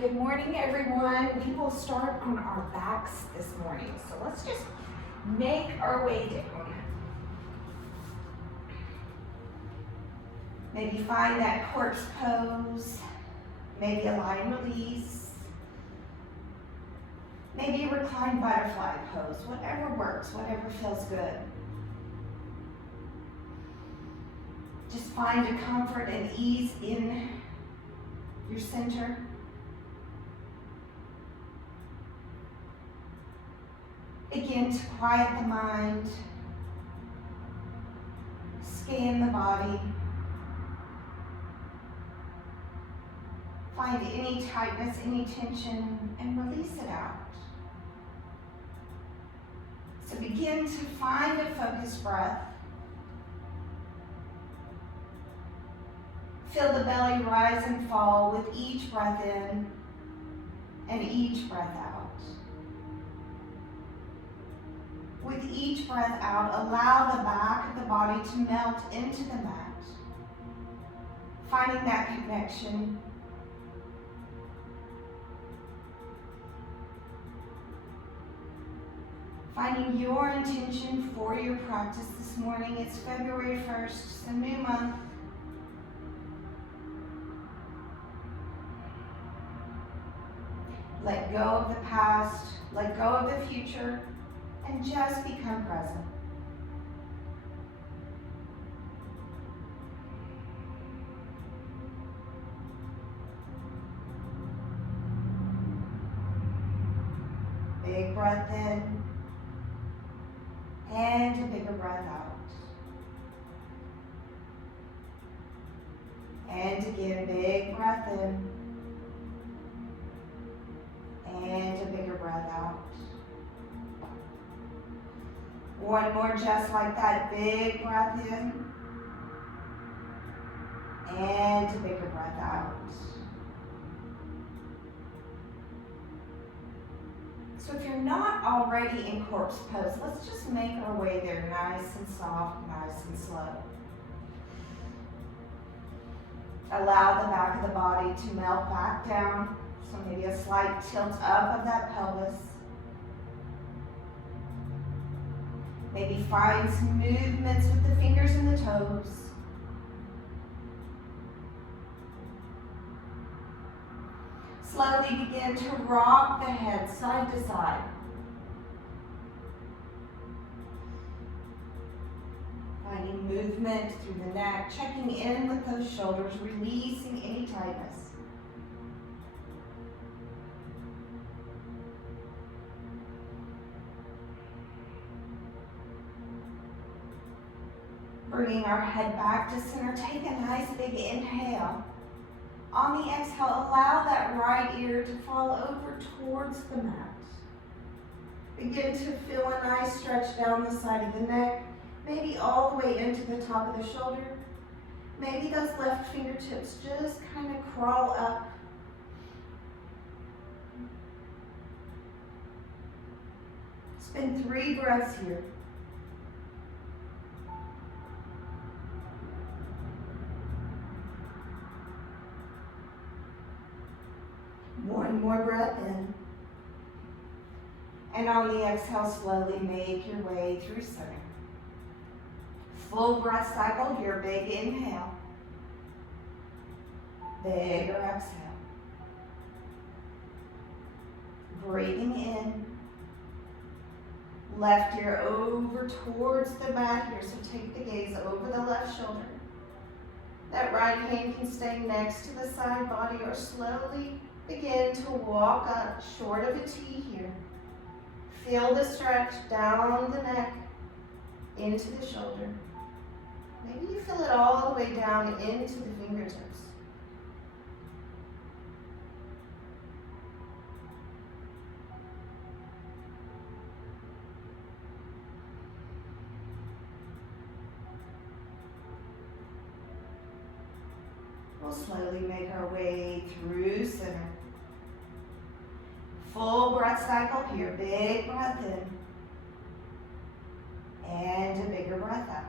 Good morning, everyone. We will start on our backs this morning. So let's just make our way down. Maybe find that corpse pose, maybe a lying release, maybe a reclined butterfly pose, whatever works, whatever feels good. Just find a comfort and ease in your center. Begin to quiet the mind, scan the body, find any tightness, any tension, and release it out. So begin to find a focused breath. Feel the belly rise and fall with each breath in and each breath out. With each breath out, allow the back of the body to melt into the mat, finding that connection. Finding your intention for your practice this morning. It's February 1st, it's a new month. Let go of the past, let go of the future, and just become present. Big breath in, and a bigger breath out. And again, big breath in, and a bigger breath out. One more just like that, big breath in, and a bigger breath out. So if you're not already in corpse pose, let's just make our way there nice and soft, nice and slow. Allow the back of the body to melt back down, so maybe a slight tilt up of that pelvis. Maybe find some movements with the fingers and the toes. Slowly begin to rock the head side to side. Finding movement through the neck, checking in with those shoulders, releasing any tightness. Bringing our head back to center, take a nice big inhale. On the exhale, allow that right ear to fall over towards the mat. Begin to feel a nice stretch down the side of the neck, maybe all the way into the top of the shoulder. Maybe those left fingertips just kind of crawl up. Spend 3 breaths here. One more breath in. And on the exhale, slowly make your way through center. Full breath cycle here, big inhale. Bigger exhale. Breathing in. Left ear over towards the mat here, so take the gaze over the left shoulder. That right hand can stay next to the side body or slowly begin to walk up short of a T here. Feel the stretch down the neck, into the shoulder. Maybe you feel it all the way down into the fingertips. We'll slowly make our way through center. Full breath cycle here, big breath in, and a bigger breath out.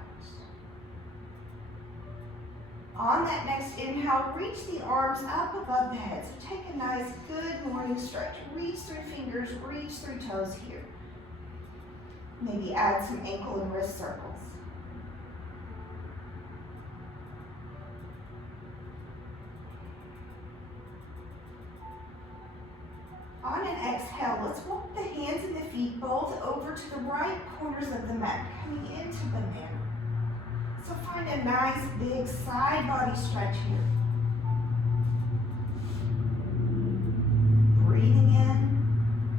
On that next inhale, reach the arms up above the head. So take a nice, good morning stretch. Reach through fingers, reach through toes here. Maybe add some ankle and wrist circles. On an exhale, let's walk the hands and the feet both over to the right corners of the mat, coming into banana. So find a nice big side body stretch here. Breathing in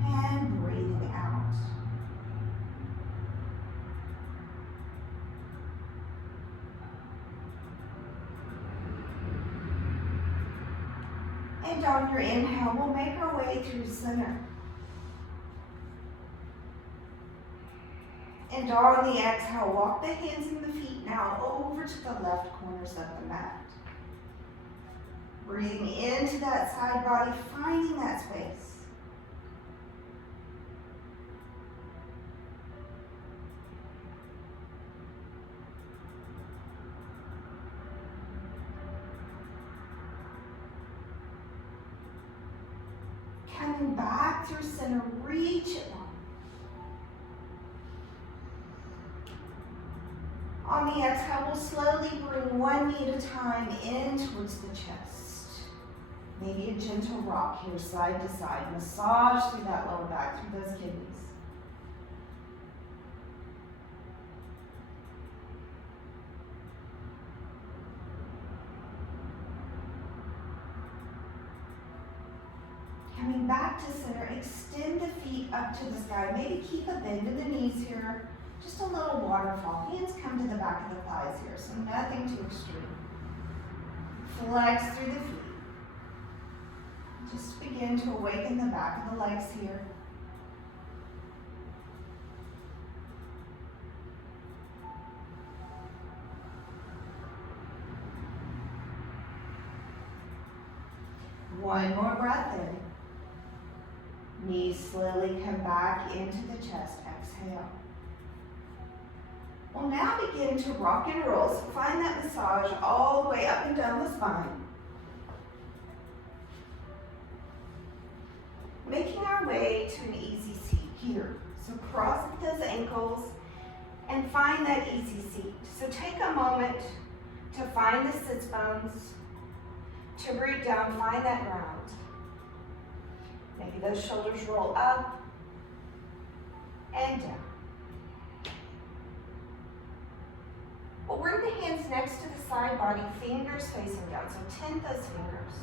and breathing out. And on your inhale, we'll make our way through center. And on the exhale, walk the hands and the feet now over to the left corners of the mat. Breathing into that side body, finding that space. Coming back through center, reach it long. On the exhale, we'll slowly bring one knee at a time in towards the chest. Maybe a gentle rock here, side to side. Massage through that lower back, through those kidneys. Coming back to center, extend the feet up to the sky. Maybe keep a bend in the knees here. Just a little waterfall. Hands come to the back of the thighs here, so nothing too extreme. Flex through the feet. Just begin to awaken the back of the legs here. One more breath in. Knees slowly come back into the chest. Exhale. We'll now begin to rock and roll. So find that massage all the way up and down the spine. Making our way to an easy seat here. So cross those ankles and find that easy seat. So take a moment to find the sits bones, to root down, find that ground. Maybe those shoulders roll up and down. We'll bring the hands next to the side body, fingers facing down. So tent those fingers.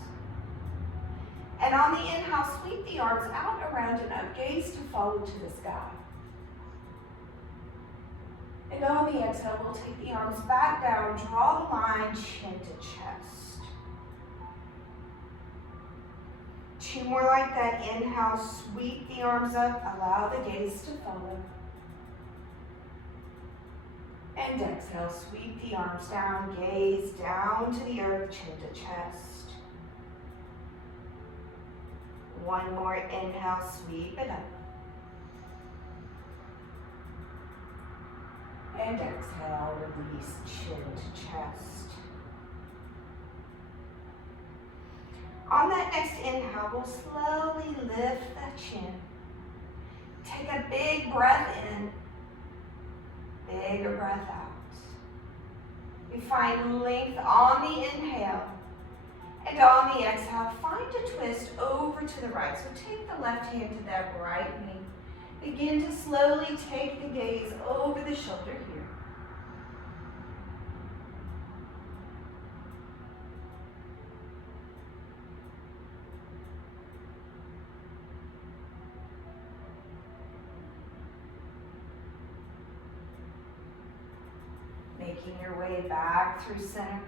And on the inhale, sweep the arms out, around, and up. Gaze to follow to the sky. And on the exhale, we'll take the arms back down, draw the line, chin to chest. Two more like that. Inhale, sweep the arms up, allow the gaze to follow. And exhale, sweep the arms down, gaze down to the earth, chin to chest. One more inhale, sweep it up. And exhale, release, chin to chest. On that next inhale, we'll slowly lift the chin. Take a big breath in. Bigger breath out. We find length on the inhale, and on the exhale, find a twist over to the right. So take the left hand to that right knee. Begin to slowly take the gaze over the shoulder here. Making your way back through center.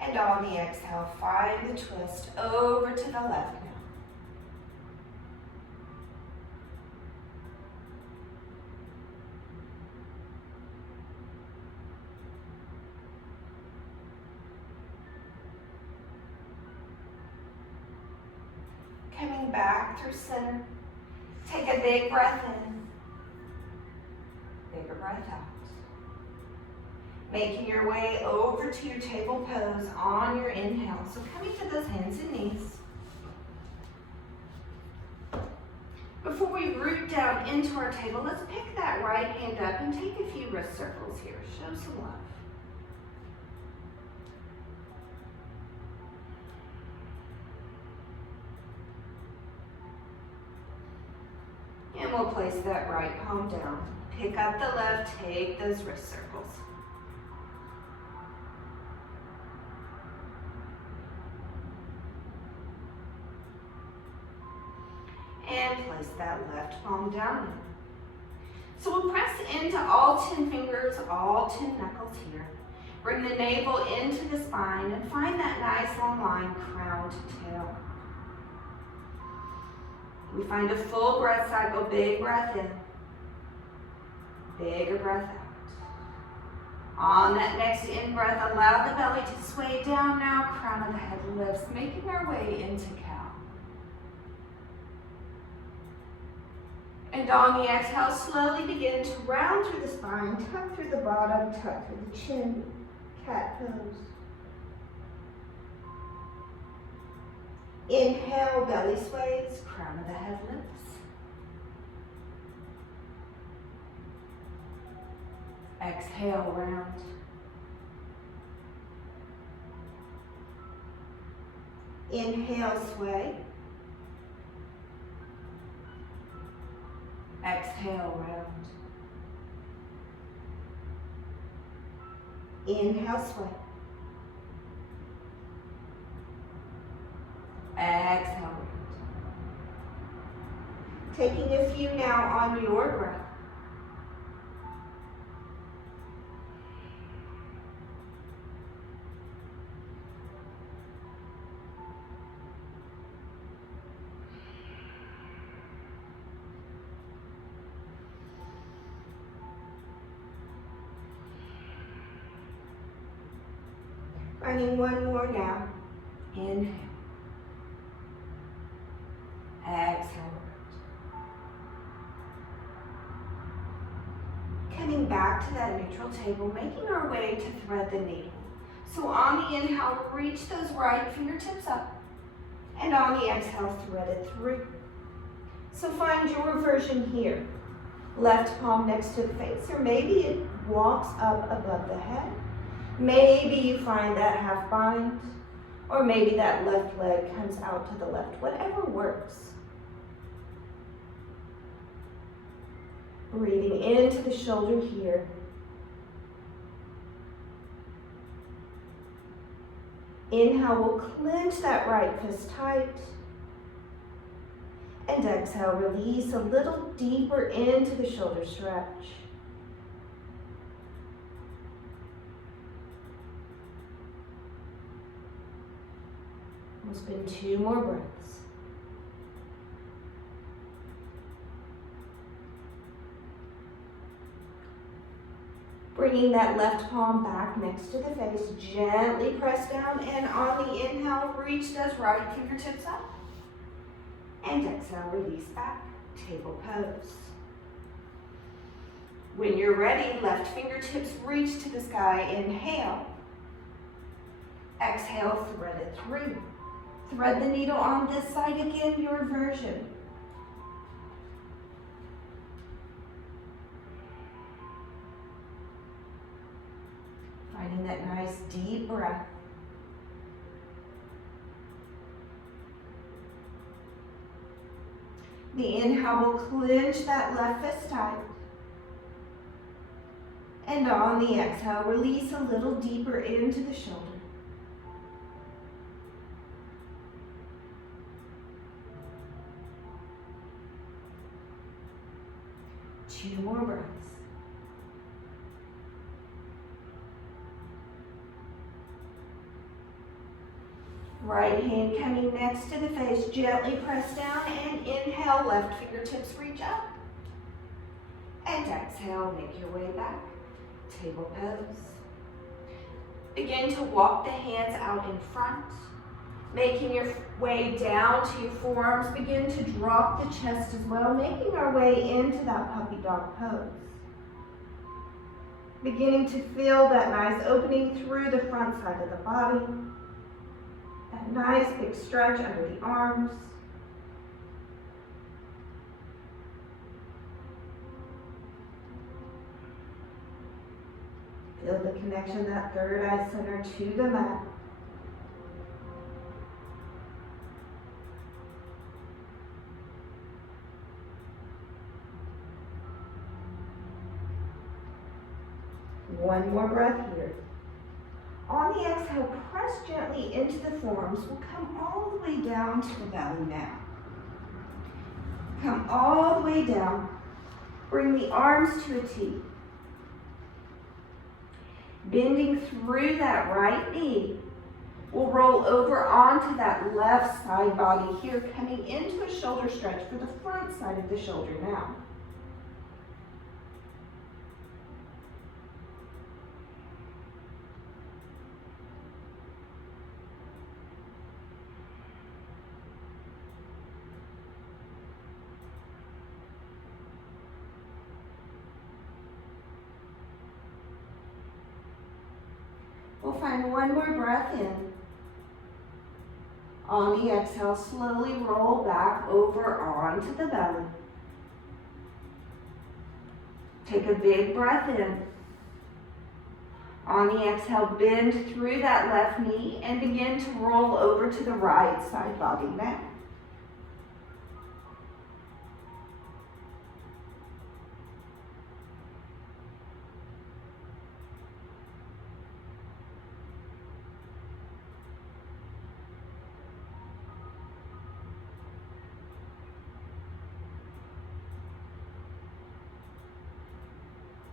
And on the exhale, find the twist over to the left now. Coming back through center. Take a big breath in. Bigger breath out. Making your way over to your table pose on your inhale. So coming to those hands and knees. Before we root down into our table, let's pick that right hand up and take a few wrist circles here. Show some love. And we'll place that right palm down. Pick up the left, take those wrist circles. And place that left palm down. So we'll press into all 10 fingers, all 10 knuckles here. Bring the navel into the spine and find that nice long line, crown to tail. We find a full breath cycle, big breath in, bigger breath out. On that next in-breath, allow the belly to sway down now, crown of the head lifts, making our way into cow. And on the exhale, slowly begin to round through the spine, tuck through the bottom, tuck through the chin, cat pose. Inhale, belly sways, crown of the head lifts. Exhale, round. Inhale, sway. Exhale, round. Inhale, sway. Exhale, round. Taking a few now on your breath. Finding one more now. Inhale. Exhale. Coming back to that neutral table, making our way to thread the needle. So on the inhale, reach those right fingertips up. And on the exhale, thread it through. So find your version here. Left palm next to the face, or maybe it walks up above the head. Maybe you find that half bind, or maybe that left leg comes out to the left, whatever works. Breathing into the shoulder here. Inhale, we'll clench that right fist tight. And exhale, release a little deeper into the shoulder stretch. We'll spin 2 more breaths. Bringing that left palm back next to the face, gently press down, and on the inhale, reach those right fingertips up. And exhale, release back, table pose. When you're ready, left fingertips reach to the sky, inhale. Exhale, thread it through. Thread the needle on this side again, your version. Finding that nice deep breath. The inhale will clench that left fist tight. And on the exhale, release a little deeper into the shoulder. Two more breaths. Right hand coming next to the face, gently press down and inhale, left fingertips reach up. And exhale, make your way back, table pose. Begin to walk the hands out in front, making your way down to your forearms. Begin to drop the chest as well, making our way into that puppy dog pose. Beginning to feel that nice opening through the front side of the body. That nice big stretch under the arms. Feel the connection, that third eye center to the mat. One more breath here. On the exhale, press gently into the forearms. We'll come all the way down to the belly now. Come all the way down. Bring the arms to a T. Bending through that right knee. We'll roll over onto that left side body here, coming into a shoulder stretch for the front side of the shoulder now. We'll find one more breath in. On the exhale, slowly roll back over onto the belly. Take a big breath in. On the exhale, bend through that left knee and begin to roll over to the right side body now.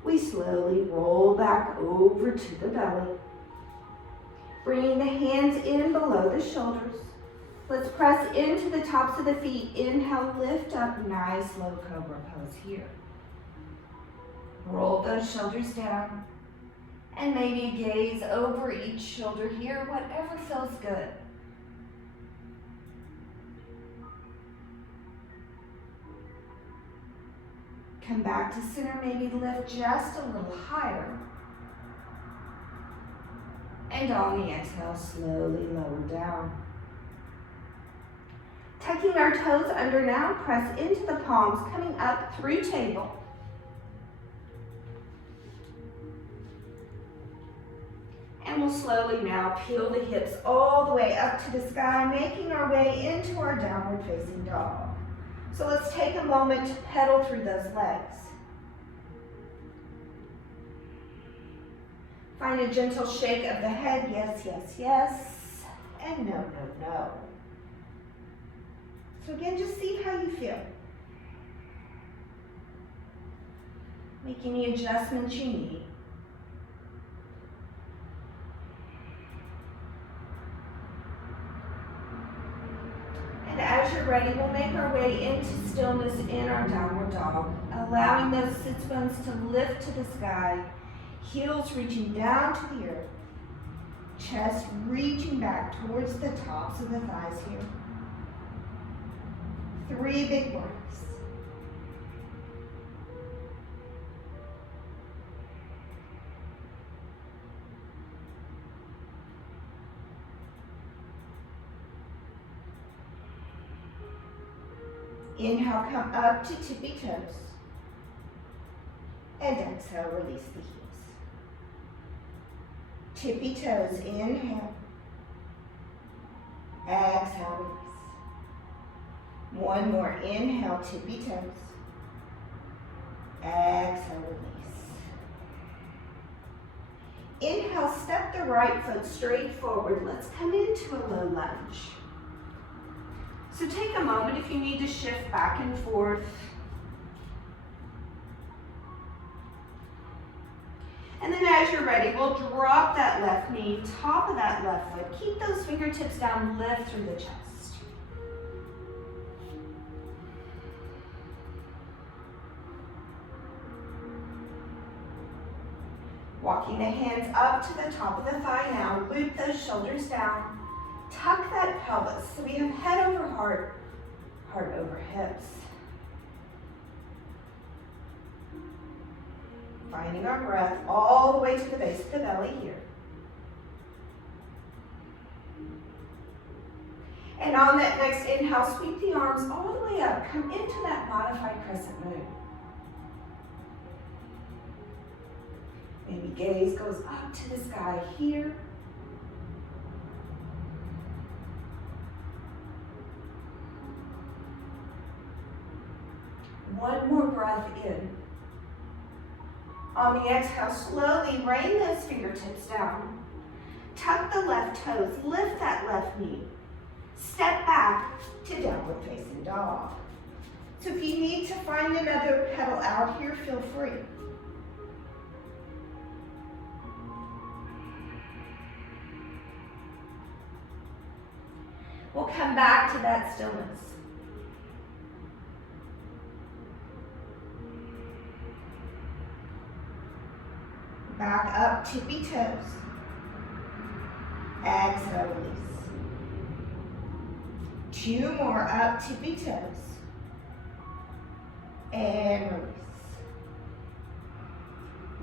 We slowly roll back over to the belly. Bringing the hands in below the shoulders. Let's press into the tops of the feet. Inhale, lift up, nice low cobra pose here. Roll those shoulders down. And maybe gaze over each shoulder here, whatever feels good. Come back to center, maybe lift just a little higher. And on the exhale, slowly lower down. Tucking our toes under now, press into the palms, coming up through table. And we'll slowly now peel the hips all the way up to the sky, making our way into our downward facing dog. So let's take a moment to pedal through those legs. Find a gentle shake of the head, yes, yes, yes, and no, no, no. So again, just see how you feel. Make any adjustments you need. And as you're ready, we'll make our way into stillness in our downward dog, allowing those sits bones to lift to the sky, heels reaching down to the earth, chest reaching back towards the tops of the thighs here. 3 big breaths. Inhale, come up to tippy toes. And exhale, release the heels. Tippy toes, inhale. Exhale, release. One more, inhale, tippy toes. Exhale, release. Inhale, step the right foot straight forward. Let's come into a low lunge. So take a moment if you need to shift back and forth. And then as you're ready, we'll drop that left knee, top of that left foot. Keep those fingertips down, lift through the chest. Walking the hands up to the top of the thigh now, loop those shoulders down. Tuck that pelvis so we have head over heart, heart over hips. Finding our breath all the way to the base of the belly here. And on that next inhale, sweep the arms all the way up. Come into that modified crescent moon. Maybe gaze goes up to the sky here. One more breath in. On the exhale, slowly rain those fingertips down. Tuck the left toes, lift that left knee. Step back to downward facing dog. So if you need to find another pedal out here, feel free. We'll come back to that stillness. Back up, tippy toes. Exhale, release. 2 more up, tippy toes. And release.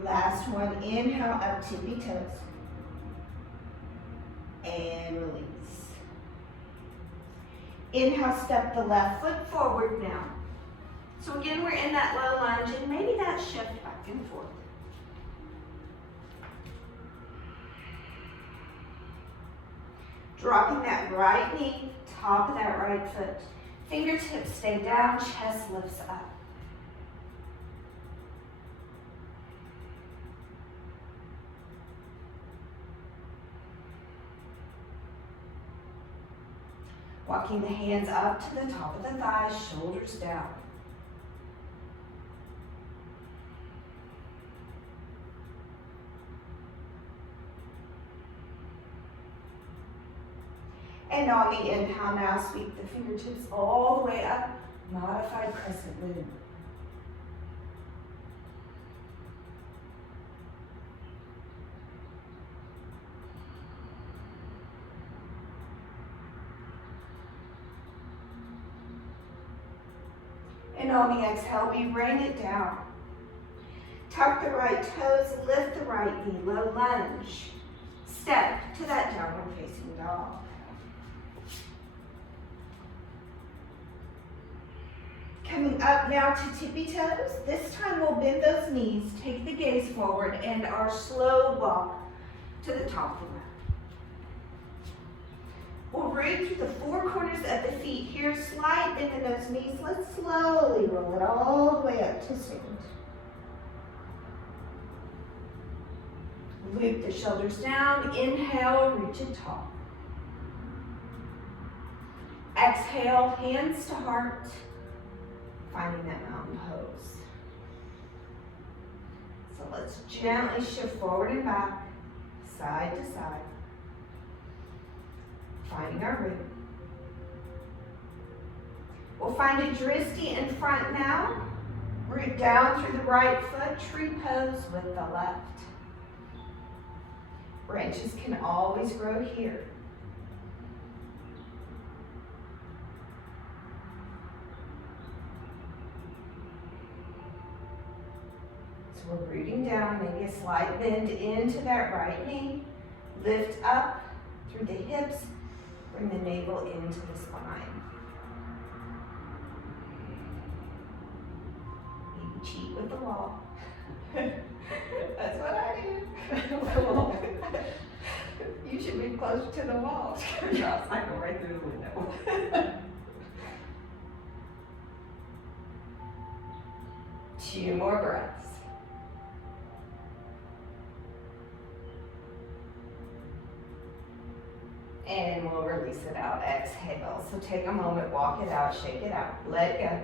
Last one, inhale, up, tippy toes. And release. Inhale, step the left foot forward now. So again, we're in that low lunge and maybe that shift back and forth. Dropping that right knee, top of that right foot. Fingertips stay down, chest lifts up. Walking the hands up to the top of the thighs, shoulders down. And on the inhale now, sweep the fingertips all the way up, modified crescent moon. And on the exhale, we rain it down. Tuck the right toes, lift the right knee, low lunge. Step to that downward facing dog. Coming up now to tippy toes. This time we'll bend those knees, take the gaze forward, and our slow walk to the top of the mat. We'll root through the 4 corners of the feet here, slide into those knees. Let's slowly roll it all the way up to stand. Loop the shoulders down, inhale, reach it tall. Exhale, hands to heart, finding that mountain pose. So let's gently shift forward and back, side to side. Finding our root. We'll find a dristi in front now. Root down through the right foot, tree pose with the left. Branches can always grow here. So we're rooting down, maybe a slight bend into that right knee. Lift up through the hips. Bring the navel into the spine. Maybe cheat with the wall. That's what I do. You should be closer to the wall. Yes, I go right through the window. 2 more breaths. And we'll release it out, exhale. So take a moment, walk it out, shake it out, let it go.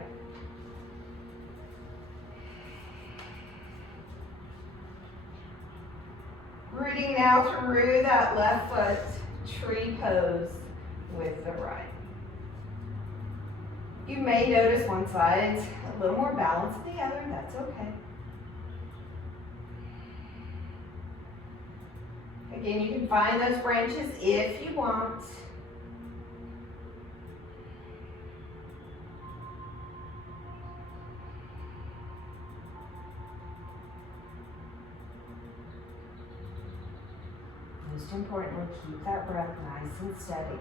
Rooting now through that left foot, tree pose with the right. You may notice one side's a little more balanced than the other, that's okay. Again, you can find those branches if you want. most importantly, keep that breath nice and steady.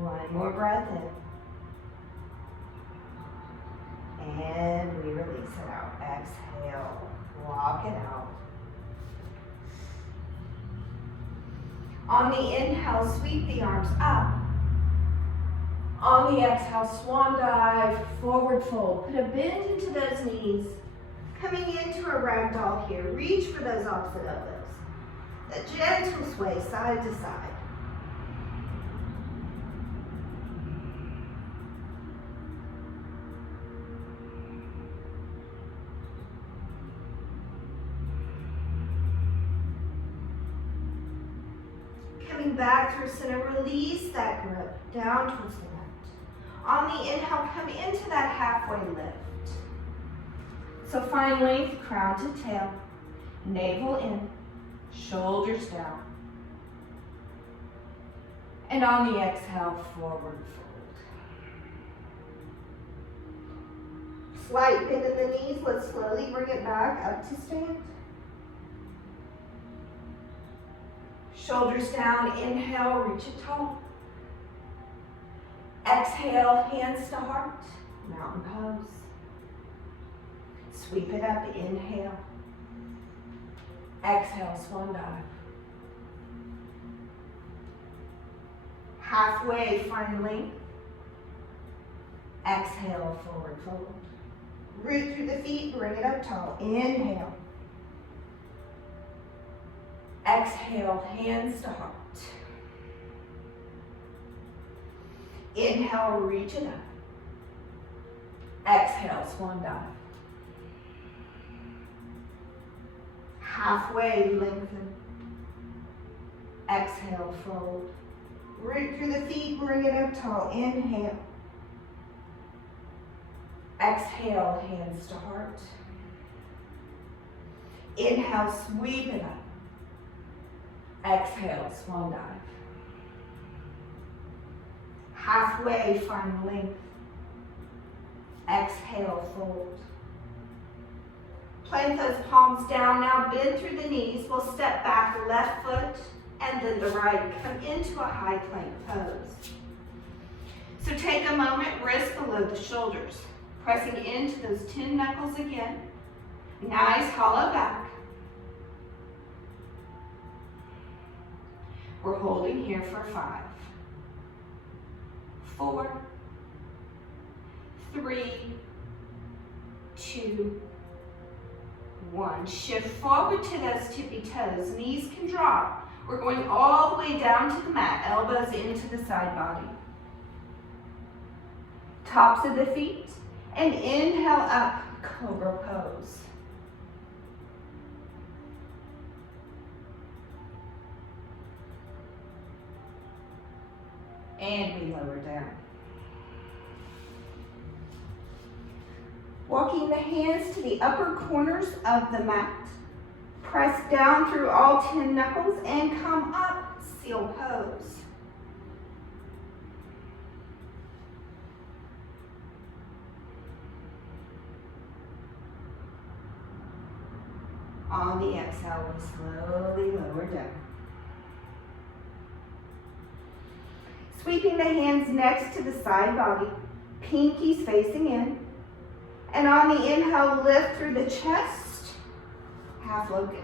One more breath in. And we release it out. Exhale. Walk it out. On the inhale, sweep the arms up. On the exhale, swan dive, forward fold. Put a bend into those knees. Coming into a ragdoll here. Reach for those opposite elbows. A gentle sway side to side. Coming back through center, release that grip down towards the left. On the inhale, come into that halfway lift. So find length, crown to tail, navel in, shoulders down. And on the exhale, forward fold. Slight bend in the knees, let's slowly bring it back up to stand. Shoulders down, inhale, reach it tall. Exhale, hands to heart, mountain pose. Sweep it up, inhale. Exhale, swan dive. Halfway, find length. Exhale, forward fold. Root through the feet, bring it up tall. Inhale. Exhale, hands to heart. Inhale, reach it up. Exhale, swan dive. Halfway, lengthen. Exhale, fold. Root through the feet, bring it up tall. Inhale. Exhale, hands to heart. Inhale, sweep it up. Exhale, swan dive. Halfway, find length. Exhale, fold. Plant those palms down. Now bend through the knees. We'll step back, left foot, and then the right. Come into a high plank pose. So take a moment, wrists below the shoulders. Pressing into those 10 knuckles again. Nice hollow back. We're holding here for 5, 4, 3, 2, 1. Shift forward to those tippy toes. Knees can drop. We're going all the way down to the mat. Elbows into the side body. Tops of the feet. And inhale up, cobra pose. And we lower down. Walking the hands to the upper corners of the mat. Press down through all 10 knuckles and come up, seal pose. On the exhale, we slowly lower down. Sweeping the hands next to the side body, pinkies facing in. And on the inhale, lift through the chest, half locust.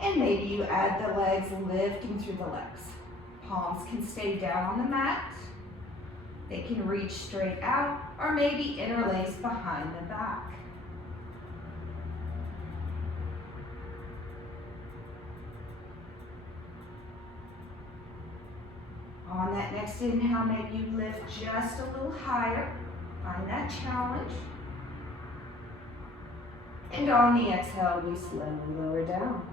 And maybe you add the legs, lifting through the legs. Palms can stay down on the mat. They can reach straight out, or maybe interlace behind the back. On that next inhale, maybe you lift just a little higher. Find that challenge. And on the exhale, we slowly lower down.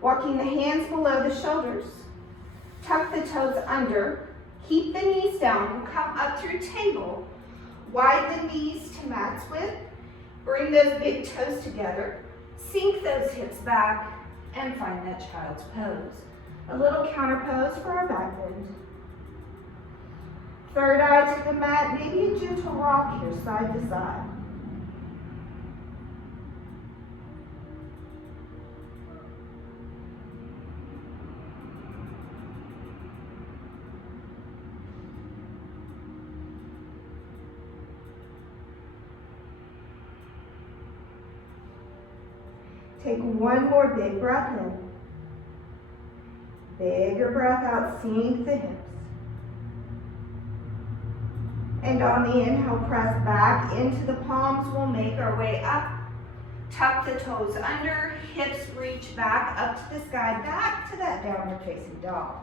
Walking the hands below the shoulders. Tuck the toes under. Keep the knees down. We'll come up through table. Widen the knees to mat's width. Bring those big toes together. Sink those hips back and find that child's pose. A little counter pose for our back bend. Third eye to the mat, maybe a gentle rock here, side to side. Take one more big breath in. Bigger breath out, sink the hips. And on the inhale, press back into the palms. We'll make our way up. Tuck the toes under, hips reach back up to the sky, back to that downward facing dog.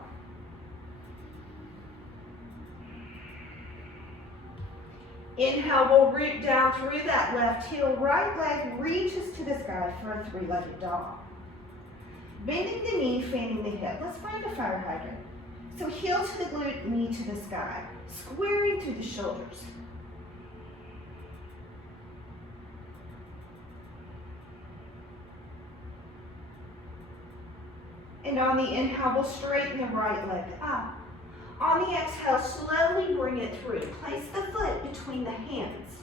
Inhale, we'll root down through that left heel. Right leg reaches to the sky for a three-legged dog. Bending the knee, fanning the hip. Let's find a fire hydrant. So heel to the glute, knee to the sky. Squaring through the shoulders. And on the inhale, we'll straighten the right leg up. On the exhale, slowly bring it through. Place the foot between the hands.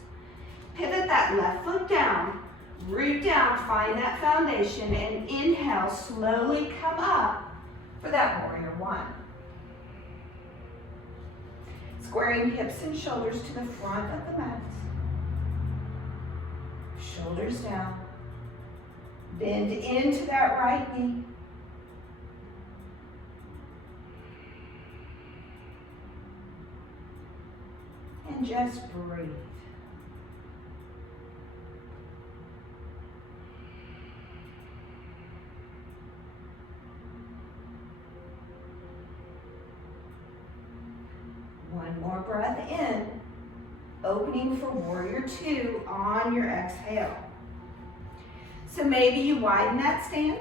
Pivot that left foot down. Root down, find that foundation, and inhale, slowly come up for that warrior one. Squaring hips and shoulders to the front of the mat. Shoulders down. Bend into that right knee. And just breathe. One more breath in, opening for warrior two on your exhale. So maybe you widen that stance.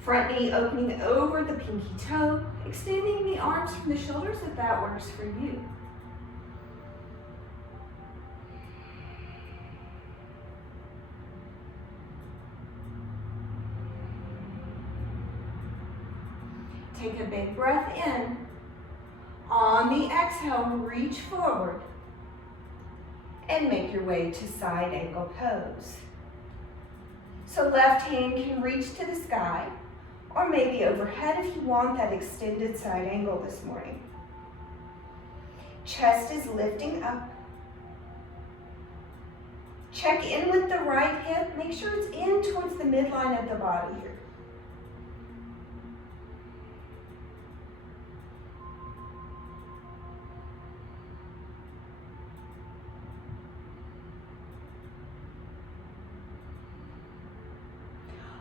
Front knee opening over the pinky toe, extending the arms from the shoulders if that works for you. Take a big breath in. On the exhale, reach forward and make your way to side angle pose. So left hand can reach to the sky, or maybe overhead if you want that extended side angle this morning. Chest is lifting up. Check in with the right hip. Make sure it's in towards the midline of the body here.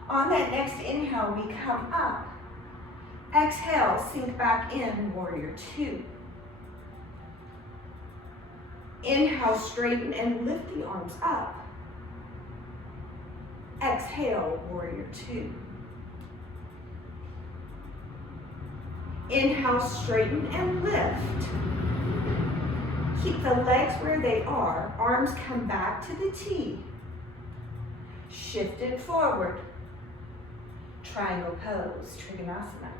On that next inhale, we come up. Exhale, sink back in, warrior two. Inhale, straighten and lift the arms up. Exhale, warrior two. Inhale, straighten and lift. Keep the legs where they are. Arms come back to the T. Shift it forward. Triangle pose, Trikonasana.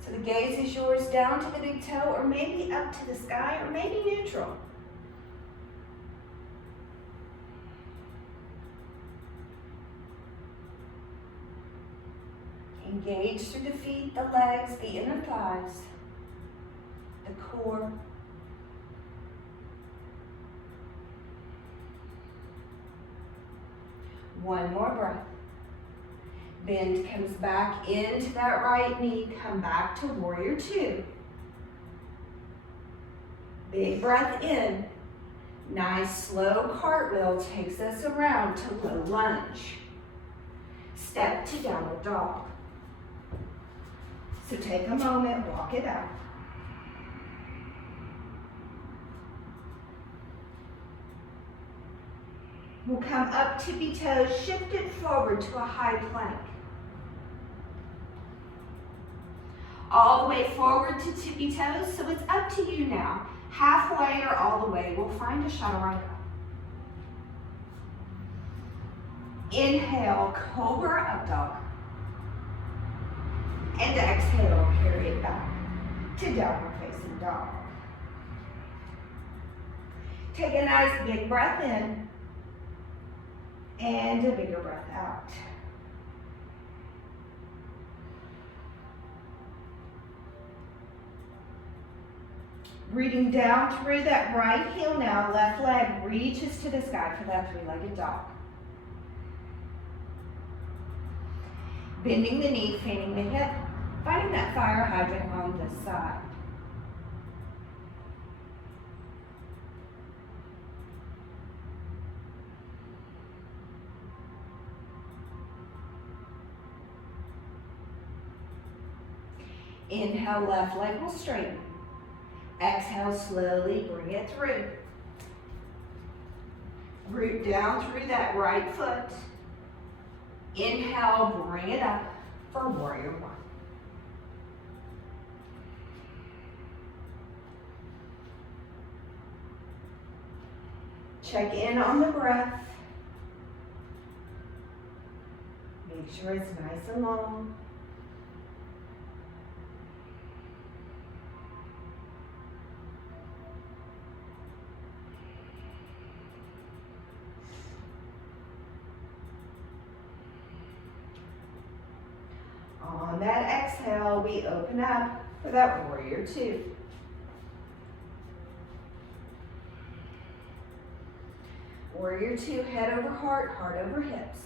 So the gaze is yours down to the big toe, or maybe up to the sky, or maybe neutral. Engage through the feet, the legs, the inner thighs, the core. One more breath. Bend comes back into that right knee. Come back to warrior two. Big breath in. Nice slow cartwheel takes us around to low lunge. Step to downward dog. So take a moment, walk it out. We'll come up tippy toes, shift it forward to a high plank. all the way forward to tippy toes, so it's up to you now. Halfway or all the way, we'll find a chaturanga. Inhale, cobra up dog. And exhale, carry it back to downward facing dog. Take a nice big breath in and a bigger breath out. Breathing down through that right heel now, left leg reaches to the sky for that three-legged dog. Bending the knee, fanning the hip, finding that fire hydrant on this side. Inhale, left leg will straighten. Exhale, slowly bring it through. Root down through that right foot. Inhale, bring it up for warrior one. Check in on the breath. Make sure it's nice and long. On that exhale, we open up for that warrior two. Warrior two, head over heart, heart over hips.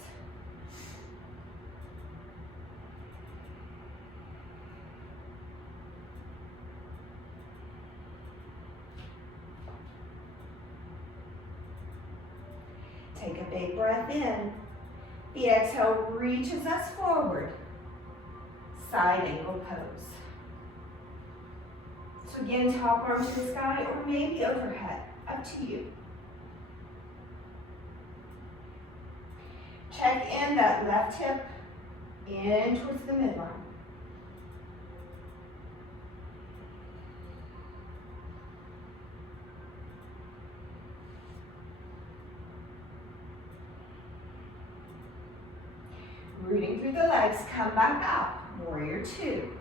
Take a big breath in. The exhale reaches us forward. Side angle pose. So again, top arm to the sky or maybe overhead, up to you. Check in that left hip in towards the midline. Rooting through the legs, come back up. Warrior two.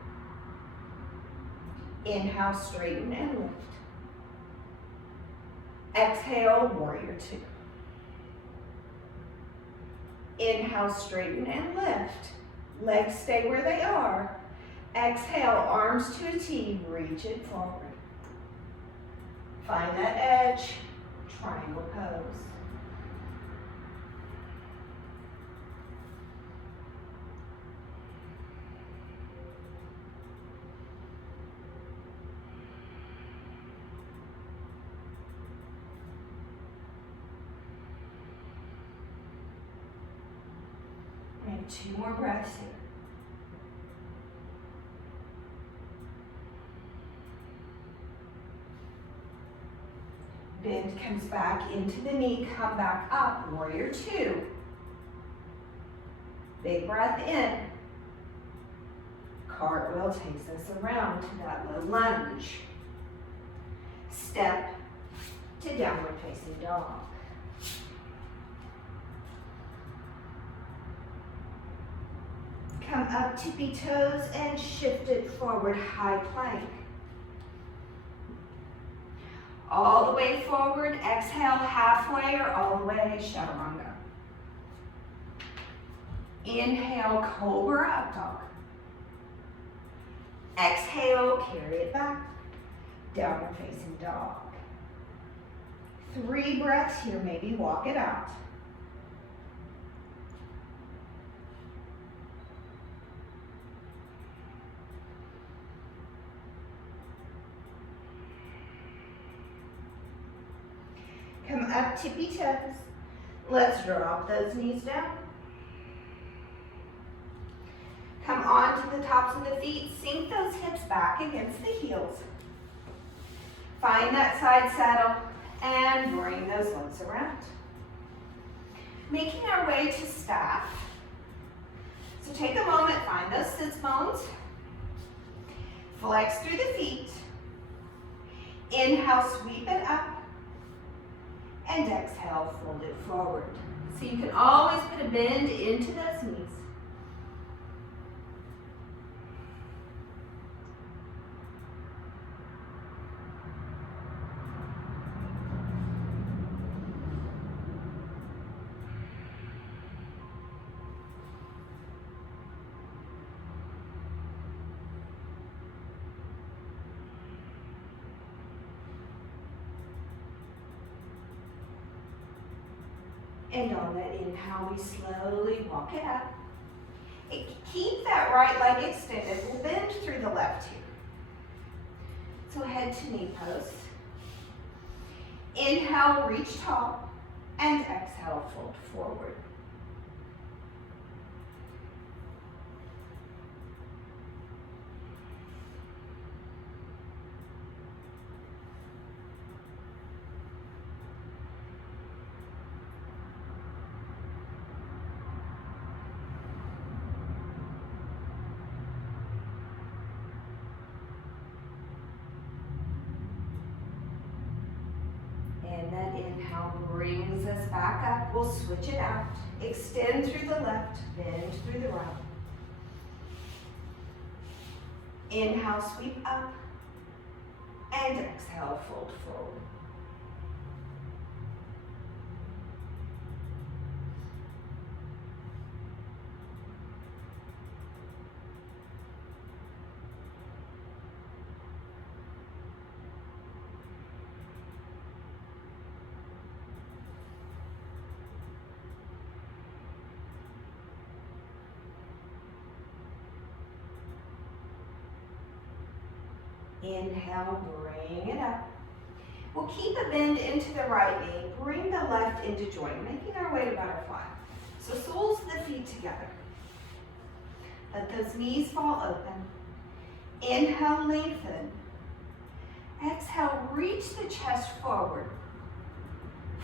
Inhale, straighten and lift. Exhale, warrior two. Inhale, straighten and lift. Legs stay where they are. Exhale, arms to a T, reach it forward. Find that edge, triangle pose. And 2 more breaths here. Bend comes back into the knee, come back up, warrior two. Big breath in. Cartwheel takes us around to that low lunge. Step to downward facing dog. Come up, tippy toes, and shift it forward, high plank. All the way forward, exhale halfway or all the way, chaturanga. Inhale, cobra up dog. Exhale, carry it back, downward facing dog. 3 breaths here, maybe walk it out. Come up, tippy toes. Let's drop those knees down. Come on to the tops of the feet. Sink those hips back against the heels. Find that side saddle and bring those legs around. Making our way to staff. So take a moment, find those sits bones. Flex through the feet. Inhale, sweep it up. And exhale, fold it forward. So you can always put a bend into those knees. And on that inhale, we slowly walk it up. Keep that right leg extended. We'll bend through the left here. So head to knee pose. Inhale, reach tall. And exhale, fold forward. And that inhale brings us back up. We'll switch it out. Extend through the left, bend through the right. Inhale, sweep up. And exhale, fold forward. Inhale, bring it up. We'll keep a bend into the right knee. Bring the left into joint, making our way to butterfly. So soles of the feet together. Let those knees fall open. Inhale, lengthen. Exhale, reach the chest forward.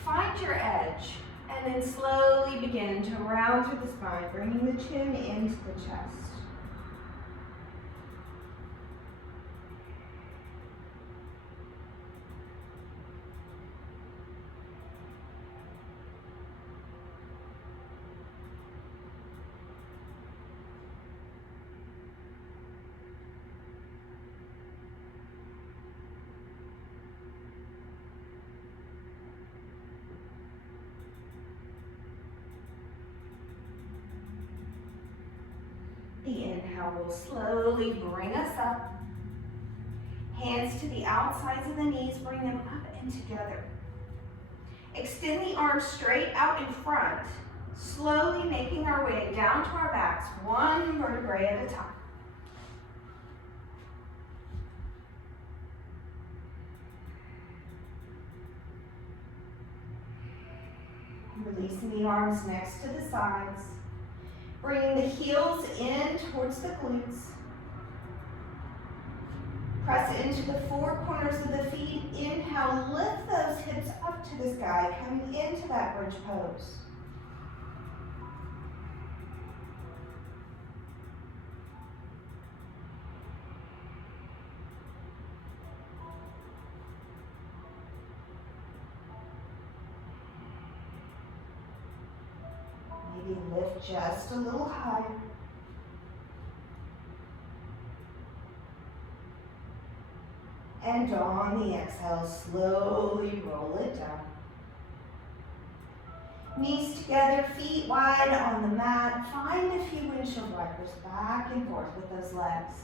Find your edge, and then slowly begin to round through the spine, bringing the chin into the chest. The inhale will slowly bring us up. Hands to the outsides of the knees, bring them up and together. Extend the arms straight out in front, slowly making our way down to our backs, one vertebrae at a time. Releasing the arms next to the sides. Bringing the heels in towards the glutes. Press into the four corners of the feet. Inhale, lift those hips up to the sky, coming into that bridge pose. Maybe lift just a little higher. And on the exhale, slowly roll it down. Knees together, feet wide on the mat. Find a few windshield wipers back and forth with those legs.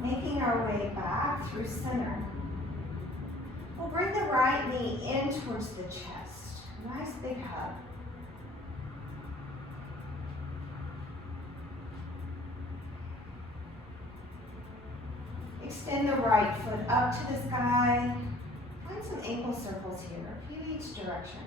Making our way back through center. We'll bring the right knee in towards the chest. Nice big hug. Extend the right foot up to the sky. Find some ankle circles here, a few each direction.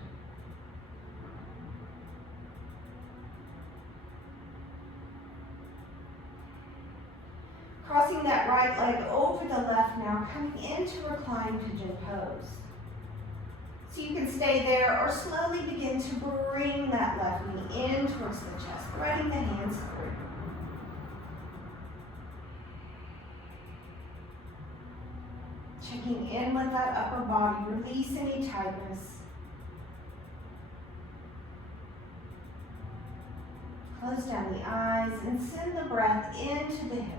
Crossing that right leg over the left now, coming into reclined pigeon pose. So you can stay there or slowly begin to bring that left knee in towards the chest, threading the hands through. Checking in with that upper body, release any tightness. Close down the eyes and send the breath into the hip.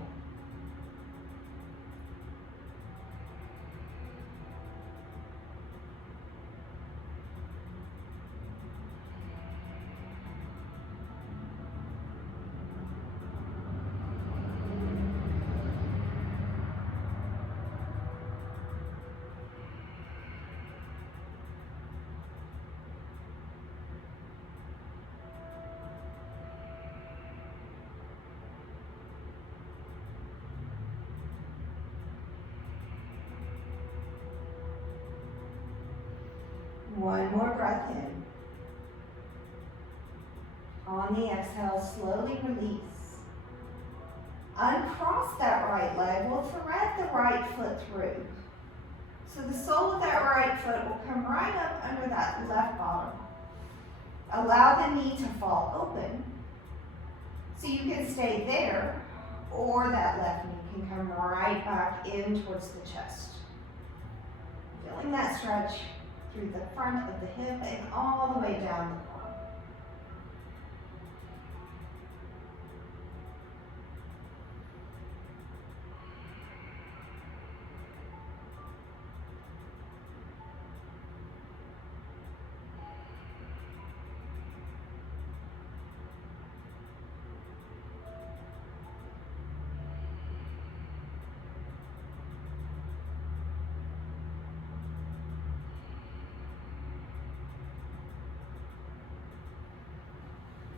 One more breath in. On the exhale, slowly release. Uncross that right leg. We'll thread the right foot through. So the sole of that right foot will come right up under that left bottom. Allow the knee to fall open. So you can stay there, or that left knee can come right back in towards the chest. Feeling that stretch through the front of the hip and all the way down the arm.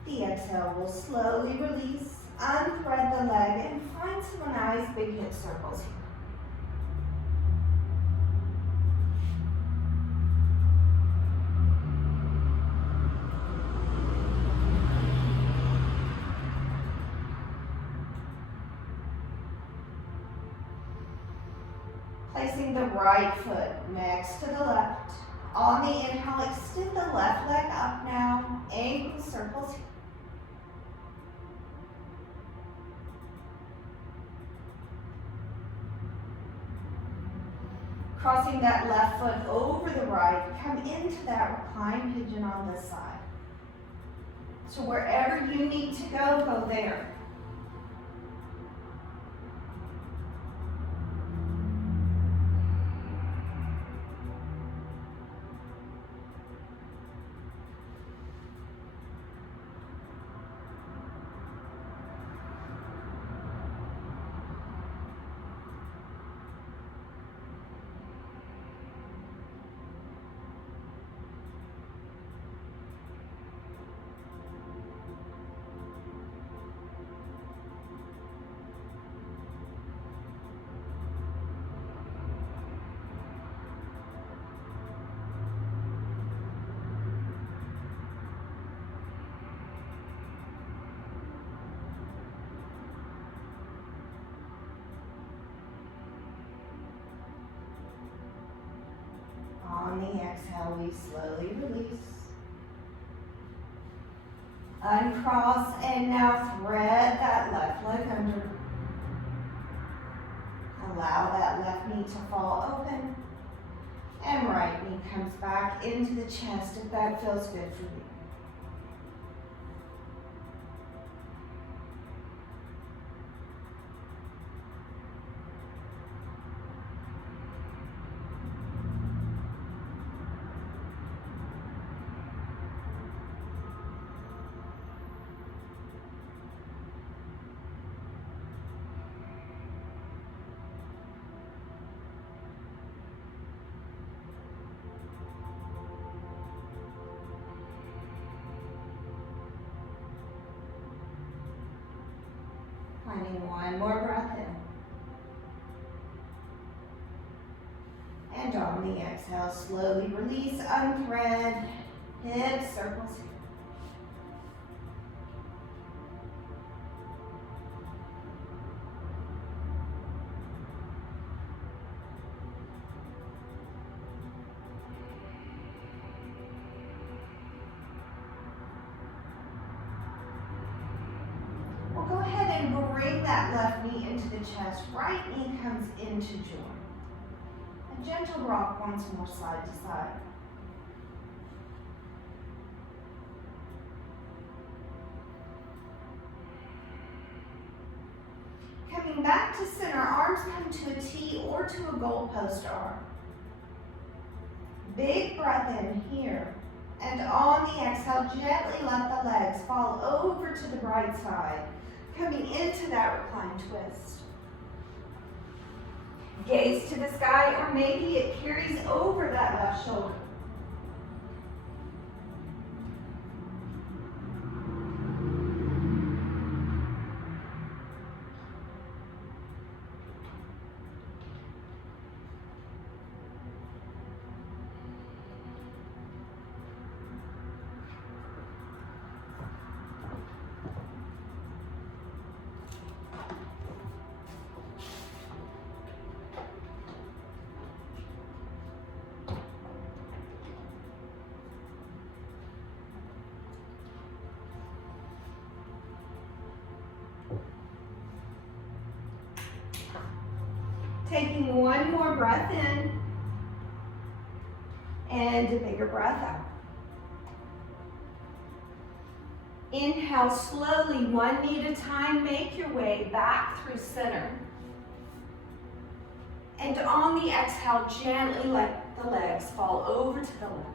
The exhale will slowly release, unthread the leg, and find some nice big hip circles here. Placing the right foot next to the left. On the inhale, extend the left leg up now, ankle circles here. Crossing that left foot over the right, come into that reclined pigeon on this side. So wherever you need to go, go there. On the exhale, we slowly release. Uncross and now thread that left leg under. Allow that left knee to fall open. And right knee comes back into the chest if that feels good for you. Finding one more breath in. And on the exhale, slowly release, unthread, hip circles here. bring that left knee into the chest. Right knee comes into join. A gentle rock once more side to side. Coming back to center, arms come to a T or to a goalpost arm. Big breath in here. And on the exhale, gently let the legs fall over to the right side, coming into that reclined twist. Gaze to the sky, or maybe it carries over that left shoulder. Taking one more breath in and a bigger breath out. Inhale slowly, one knee at a time. Make your way back through center. And on the exhale, gently let the legs fall over to the left.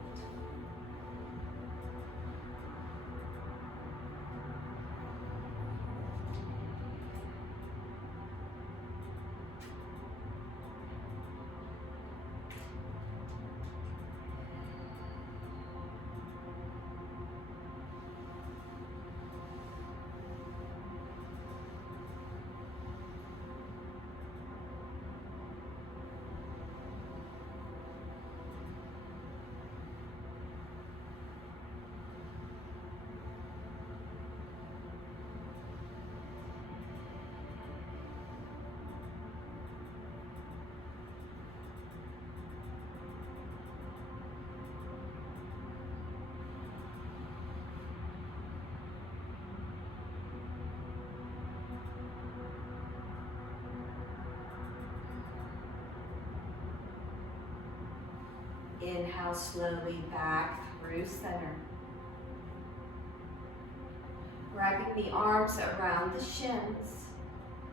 Inhale slowly back through center. Wrapping the arms around the shins.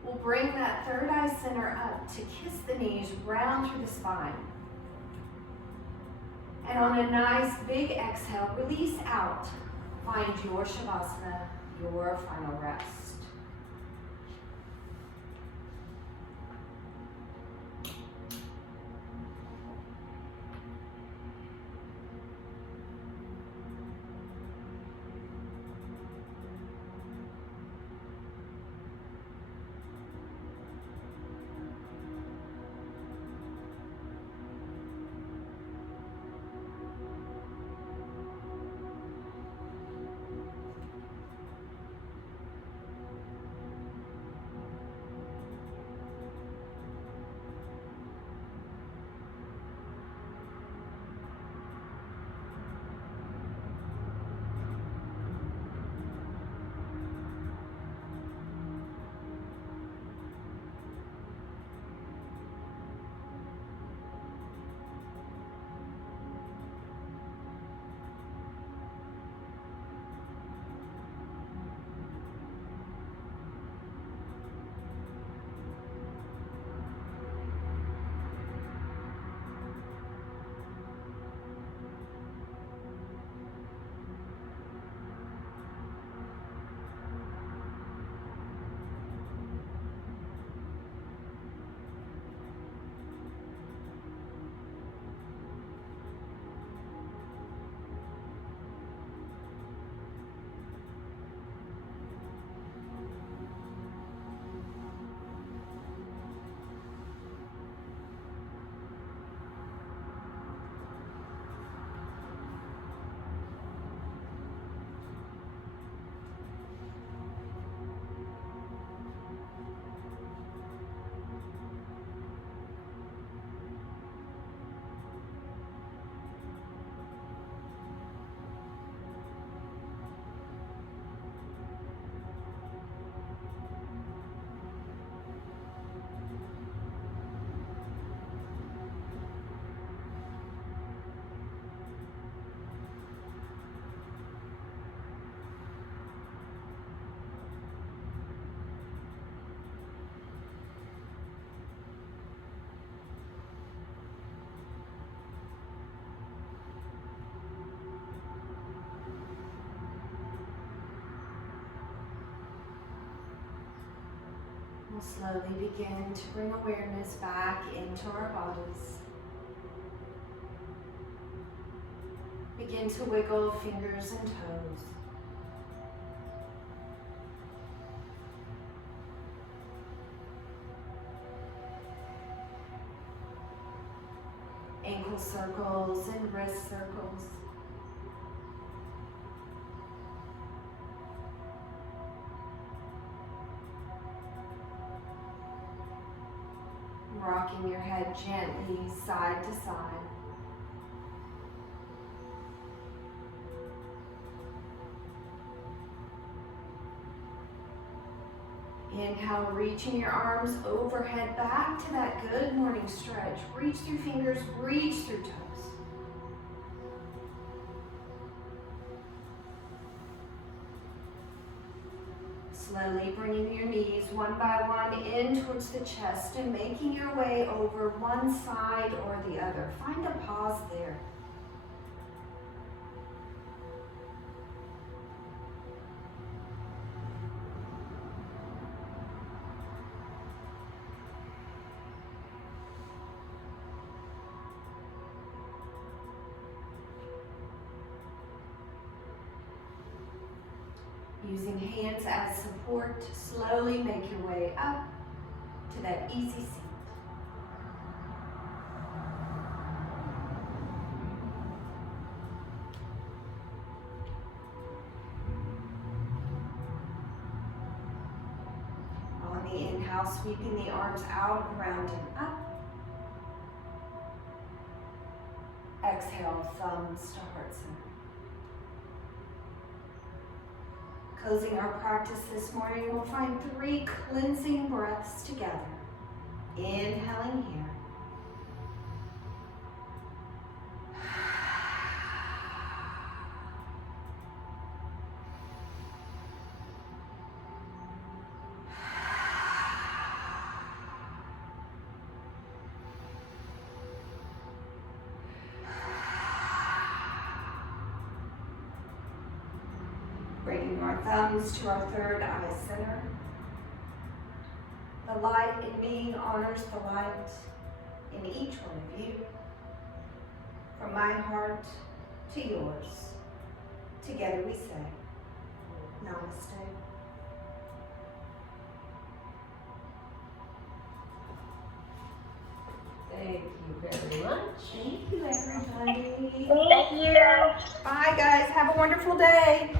We'll bring that third eye center up to kiss the knees round through the spine. And on a nice big exhale, release out. Find your Shavasana, your final rest. We'll slowly begin to bring awareness back into our bodies. Begin to wiggle fingers and toes. Ankle circles and wrist circles. Rocking your head gently side to side. Inhale, reaching your arms overhead back to that good morning stretch. Reach through fingers, reach through toes. Slowly bringing your knees one by one in towards the chest and making your way over one side or the other. Find a pause there. Using hands as support, slowly make your way up to that easy seat. On the inhale, sweeping the arms out, around and up. Exhale, thumbs to heart center. Closing our practice this morning, we'll find 3 cleansing breaths together. Inhaling here. Bringing our thumbs to our third eye center. The light in being honors the light in each one of you. From my heart to yours. Together we say, Namaste. Thank you very much. Thank you, everybody. Thank you. Bye, guys. Have a wonderful day.